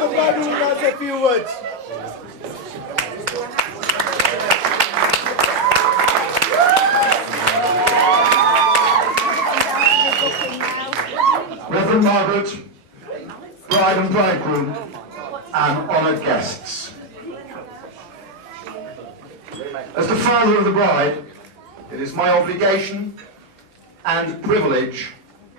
the bride who has a few words. Reverend Margaret, bride and bridegroom, and honoured guests. As the father of the bride, it is my obligation and privilege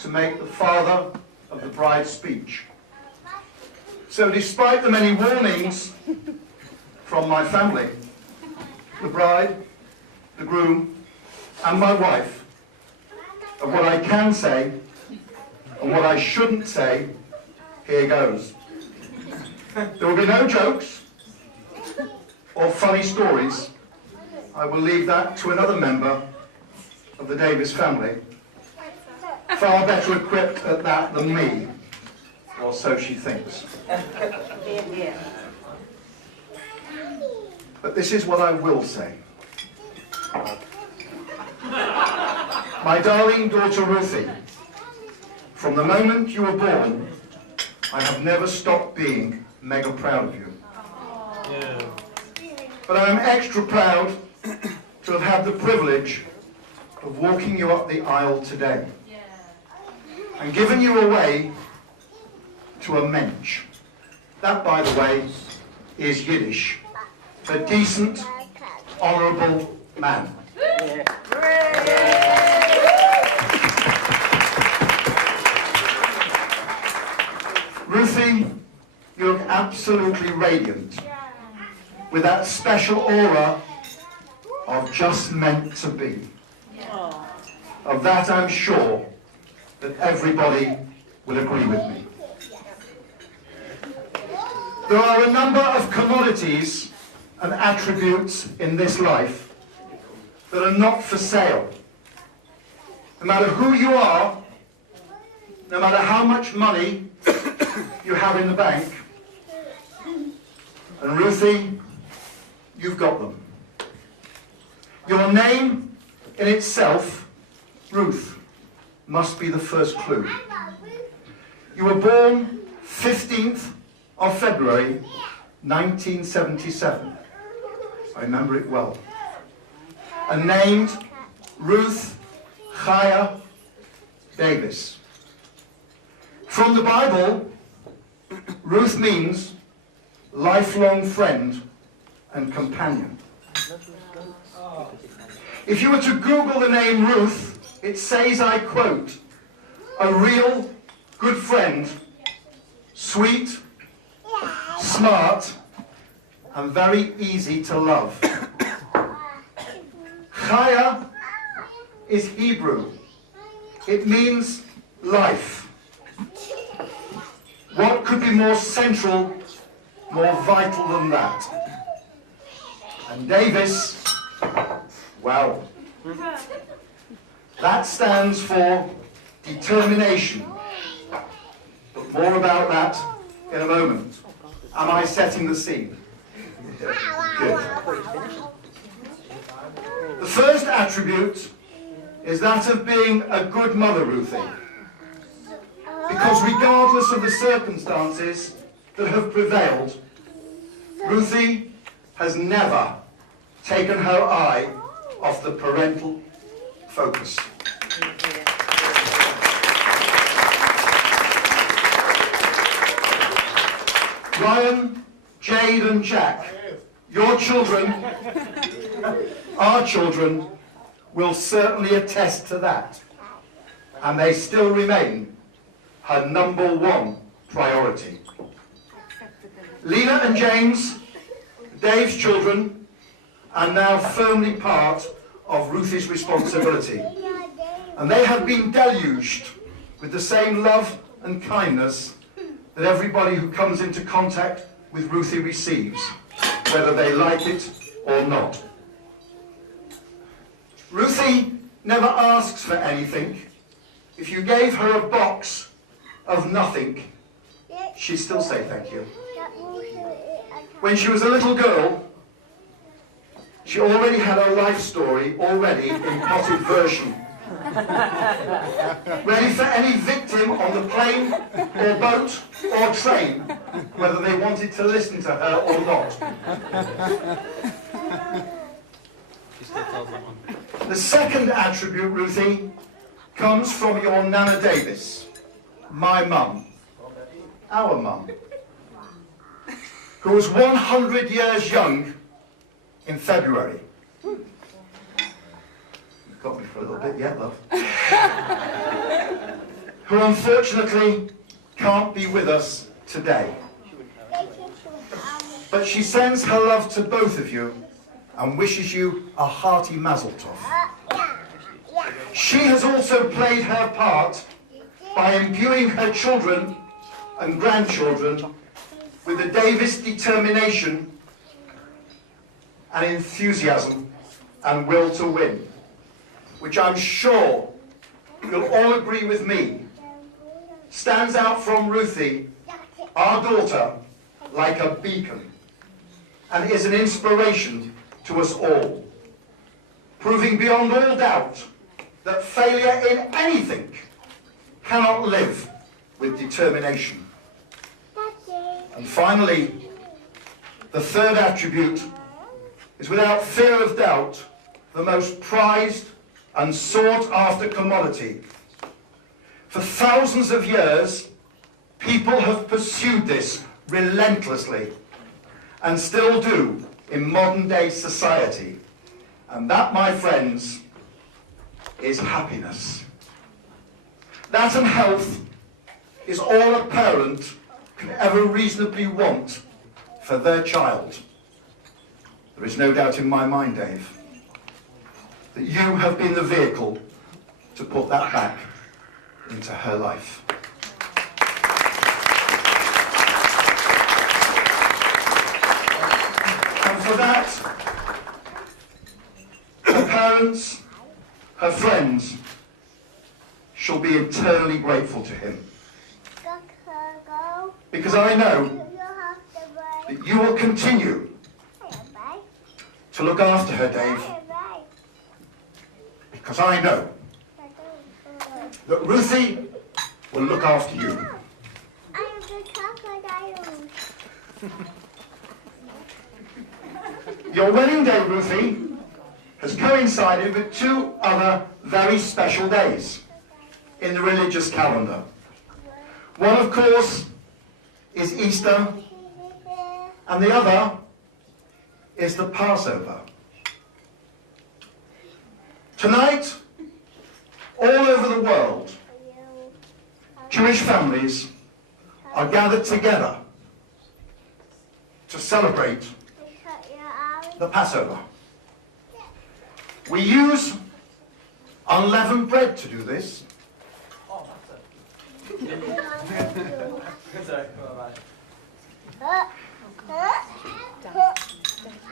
to make the father of the bride's speech. So despite the many warnings from my family, the bride, the groom, and my wife, of what I can say and what I shouldn't say, here goes. There will be no jokes or funny stories. I will leave that to another member of the Davis family, far better equipped at that than me, or so she thinks. But this is what I will say. My darling daughter Ruthie, from the moment you were born, I have never stopped being mega proud of you. Yeah. But I am extra proud to have had the privilege of walking you up the aisle today. Yeah. And giving you away to a mensch. That, by the way, is Yiddish for decent, honourable man. Yeah. Ruthie, you look absolutely radiant, with that special aura of just meant to be. Of that I'm sure that everybody will agree with me. There are a number of commodities and attributes in this life that are not for sale. No matter who you are, no matter how much money you have in the bank, and Ruthie, you've got them. Your name in itself, Ruth, must be the first clue. You were born 15th of February 1977. I remember it well. And named Ruth Chaya Davis. From the Bible, Ruth means lifelong friend and companion. If you were to Google the name Ruth, it says, I quote, a real good friend, sweet, smart, and very easy to love. Chaya is Hebrew. It means life. What could be more central, more vital than that? And Davis, well, that stands for determination. But more about that in a moment. Am I setting the scene? Good. The first attribute is that of being a good mother, Ruthie. Because regardless of the circumstances that have prevailed, Ruthie has never taken her eye off the parental focus. Ryan, Jade and Jack, your children, our children, will certainly attest to that. And they still remain her number one priority. Lena and James, Dave's children, are now firmly part of Ruthie's responsibility. And they have been deluged with the same love and kindness that everybody who comes into contact with Ruthie receives, whether they like it or not. Ruthie never asks for anything. If you gave her a box of nothing, she'd still say thank you. When she was a little girl, she already had a life story already in potted version Ready for any victim on the plane or boat or train, whether they wanted to listen to her or not. The second attribute, Ruthie, comes from your Nana Davis, my mum, our mum, who was 100 years young in February. You've got me for a little bit yet, love. Who unfortunately can't be with us today. But she sends her love to both of you and wishes you a hearty mazel tov. She has also played her part by imbuing her children and grandchildren with the Davis determination and enthusiasm and will to win, which I'm sure you'll all agree with me, stands out from Ruthie, our daughter, like a beacon, and is an inspiration to us all, proving beyond all doubt that failure in anything cannot live with determination. And finally, the third attribute is without fear of doubt the most prized and sought after commodity. For thousands of years, people have pursued this relentlessly and still do in modern day society. And that, my friends, is happiness. That and health is all a parent can ever reasonably want for their child. There is no doubt in my mind, Dave, that you have been the vehicle to put that back into her life. And for that, her parents, her friends, shall be eternally grateful to him. Because I know that you will continue to look after her, Dave. Because I know that Ruthie will look after you. Your wedding day, Ruthie, has coincided with two other very special days in the religious calendar. One, of course, is Easter, and the other is the Passover. Tonight, all over the world, Jewish families are gathered together to celebrate the Passover. We use unleavened bread to do this.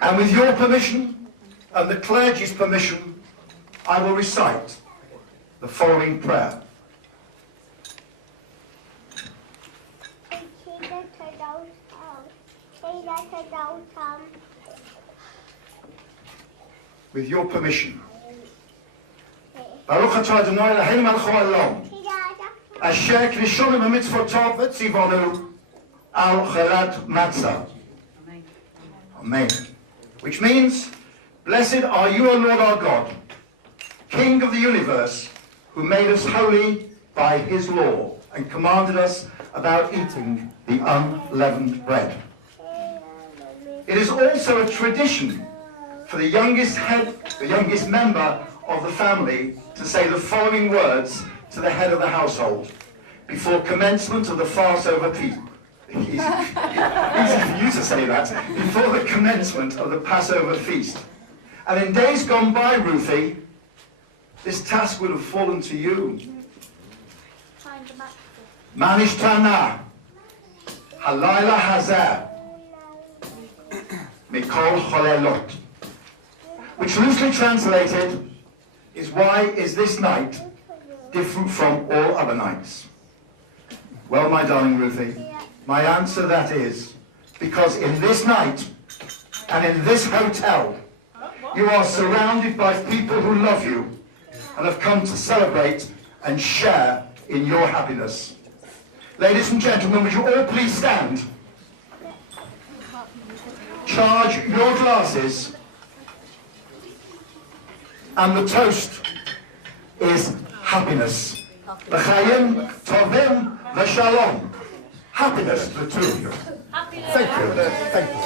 And with your permission and the clergy's permission, I will recite the following prayer. With your permission. Baruch atah Adonai Eloheinu melech haolam, asher krishonu b'mitzvotav v'tzivonu al chelat matzah. Amen. Which means, blessed are you, O Lord our God, King of the universe, who made us holy by his law and commanded us about eating the unleavened bread. It is also a tradition for the youngest member of the family to say the following words to the head of the household before commencement of the Passover feast. Easy for you to say that. Before the commencement of the Passover feast. And in days gone by, Ruthie, this task would have fallen to you. Manish Tana, Halayla Hazeh, Mikol Cholelot, which loosely translated is why is this night different from all other nights? Well, my darling Ruthie, my answer that is because in this night and in this hotel you are surrounded by people who love you and have come to celebrate and share in your happiness. Ladies and gentlemen, would you all please stand? Charge your glasses, and the toast is happiness. L'chaim tovim v'shalom. Happiness, the two of you. Thank you. Thank you.